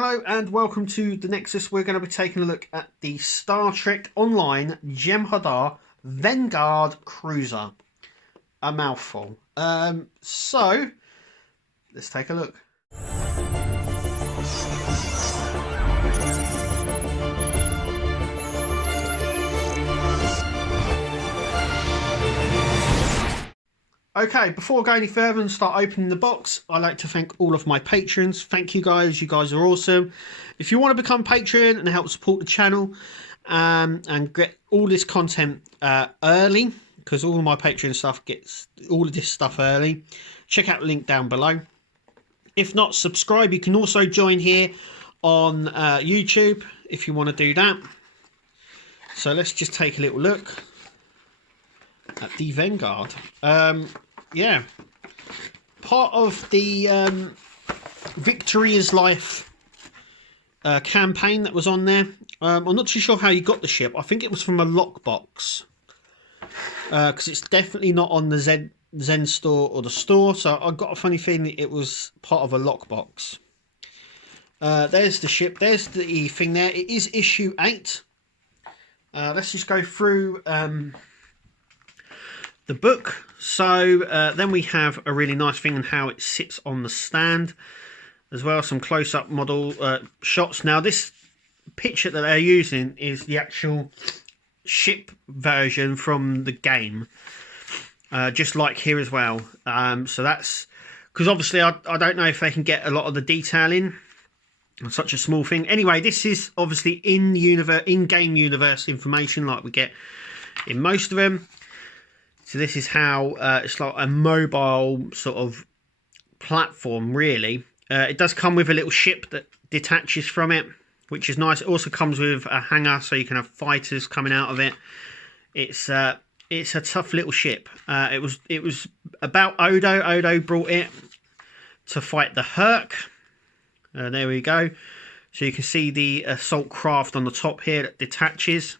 Hello and welcome to the Nexus. We're going to be taking a look at the Star Trek Online Jem'Hadar Vanguard cruiser. A mouthful. So let's take a look. Okay, before I go any further and start opening the box, I'd like to thank all of my patrons. Thank you guys, you guys are awesome. If you want to become Patreon and help support the channel and get all this content early, because all of my Patreon stuff gets all of this stuff early, check out the link down below. If not, subscribe. You can also join here on YouTube if you want to do that. So let's just take a little look at the Vanguard. Yeah, part of the Victory is Life campaign that was on there. I'm not too sure how you got the ship. I think it was from a lockbox, because it's definitely not on the Zen store or the store, so I got a funny feeling it was part of a lockbox. There's the ship, there's the thing there. It is issue 8. Let's just go through the book. So then we have a really nice thing on how it sits on the stand as well, some close-up model shots. Now this picture that they're using is the actual ship version from the game, just like here as well. So that's because obviously I don't know if they can get a lot of the detail in on such a small thing. Anyway, this is obviously in-game universe information like we get in most of them. So this is how it's like a mobile sort of platform, really. It does come with a little ship that detaches from it, which is nice. It also comes with a hangar, so you can have fighters coming out of it. It's a tough little ship. It was about Odo. Odo brought it to fight the Herc. There we go. So you can see the assault craft on the top here that detaches,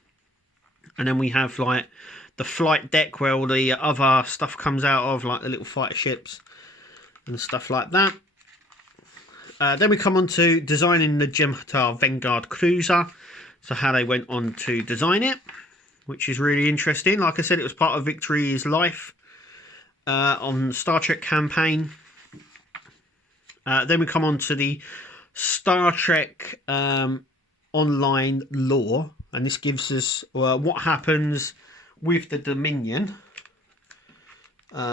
and then we have like the flight deck where all the other stuff comes out of, like the little fighter ships and stuff like that. Then we come on to designing the Jem'Hadar Vanguard cruiser. So how they went on to design it, which is really interesting. Like I said, it was part of Victory is Life on Star Trek campaign. Then we come on to the Star Trek online lore, and this gives us what happens with the Dominion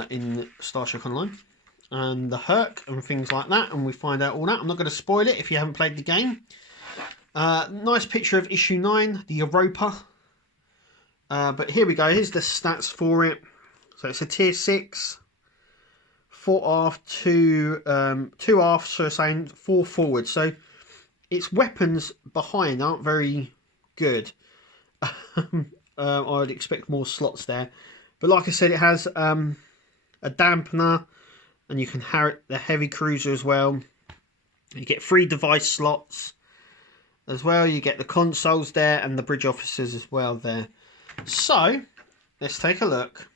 in Star Trek Online and the Herc and things like that, and we find out all that. I'm not going to spoil it if you haven't played the game. Nice picture of issue 9, the Europa. But here we go, here's the stats for it. So it's a tier 6, 4 aft, 2 aft, so saying 4 forward. So its weapons behind aren't very good. I'd expect more slots there, but like I said, it has a dampener, and you can have the heavy cruiser as well. You get 3 device slots as well. You get the consoles there and the bridge officers as well there. So let's take a look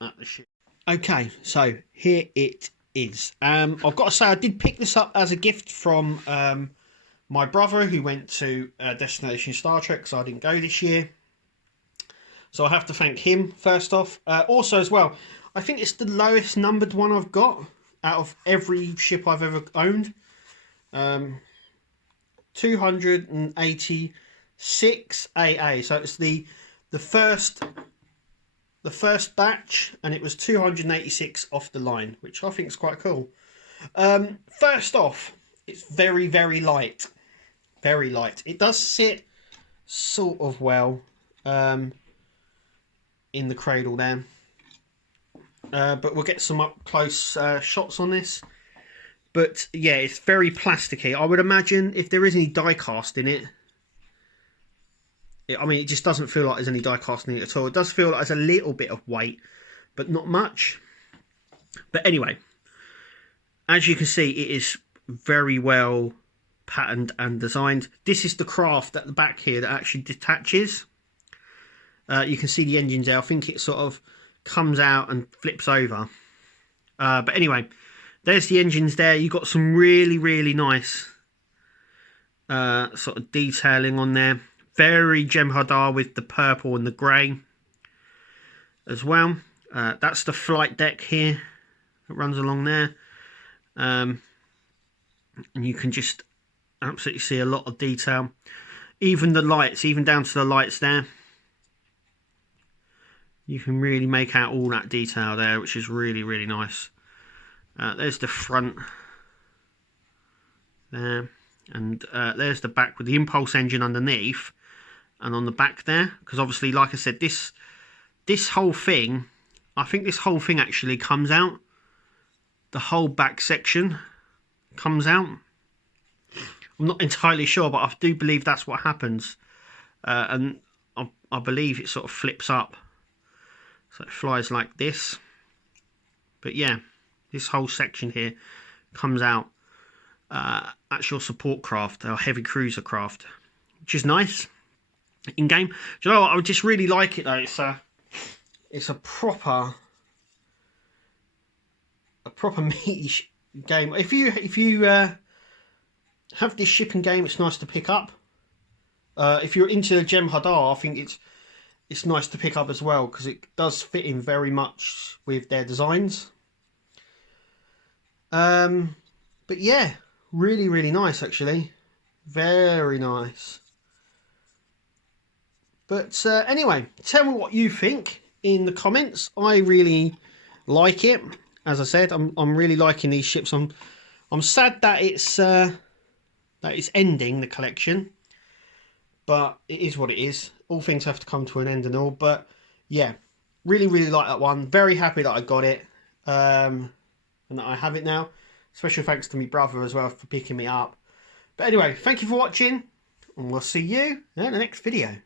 at the ship. Okay, so here it is. I've got to say, I did pick this up as a gift from my brother, who went to Destination Star Trek, so I didn't go this year. So I have to thank him first off. Also as well, I think it's the lowest numbered one I've got out of every ship I've ever owned. 286 AA. So it's the first batch, and it was 286 off the line, which I think is quite cool. First off, it's very, very light. Very light. It does sit sort of well in the cradle there, but we'll get some up close shots on this. But yeah, it's very plasticky. I would imagine if there is any die cast in it, I mean, it just doesn't feel like there's any die cast in it at all. It does feel like there's a little bit of weight, but not much. But anyway, as you can see, it is very well patterned and designed. This is the craft at the back here that actually detaches. You can see the engines there. I think it sort of comes out and flips over. But anyway, there's the engines there. You've got some really, really nice sort of detailing on there. Very Jem'Hadar with the purple and the grey as well. That's the flight deck here that runs along there. And you can just absolutely see a lot of detail. Even the lights, even down to the lights there. You can really make out all that detail there, which is really, really nice. There's the front there. And there's the back with the impulse engine underneath. And on the back there, because obviously, like I said, this whole thing, I think this whole thing actually comes out. The whole back section comes out. I'm not entirely sure, but I do believe that's what happens. And I believe it sort of flips up. So it flies like this. But yeah, this whole section here comes out. Actual support craft, or heavy cruiser craft, which is nice in game. Do you know what? I just really like it though. It's a proper meaty game. If you have this shipping game, it's nice to pick up. If you're into Jem'Hadar, I think it's nice to pick up as well, because it does fit in very much with their designs. But yeah, really, really nice actually. Very nice. But anyway, tell me what you think in the comments. I really like it. As I said, I'm really liking these ships. I'm sad that it's ending the collection, but it is what it is. All things have to come to an end and all. But yeah, really, really like that one. Very happy that I got it, and that I have it now. Special thanks to my brother as well for picking me up. But anyway, thank you for watching, and we'll see you in the next video.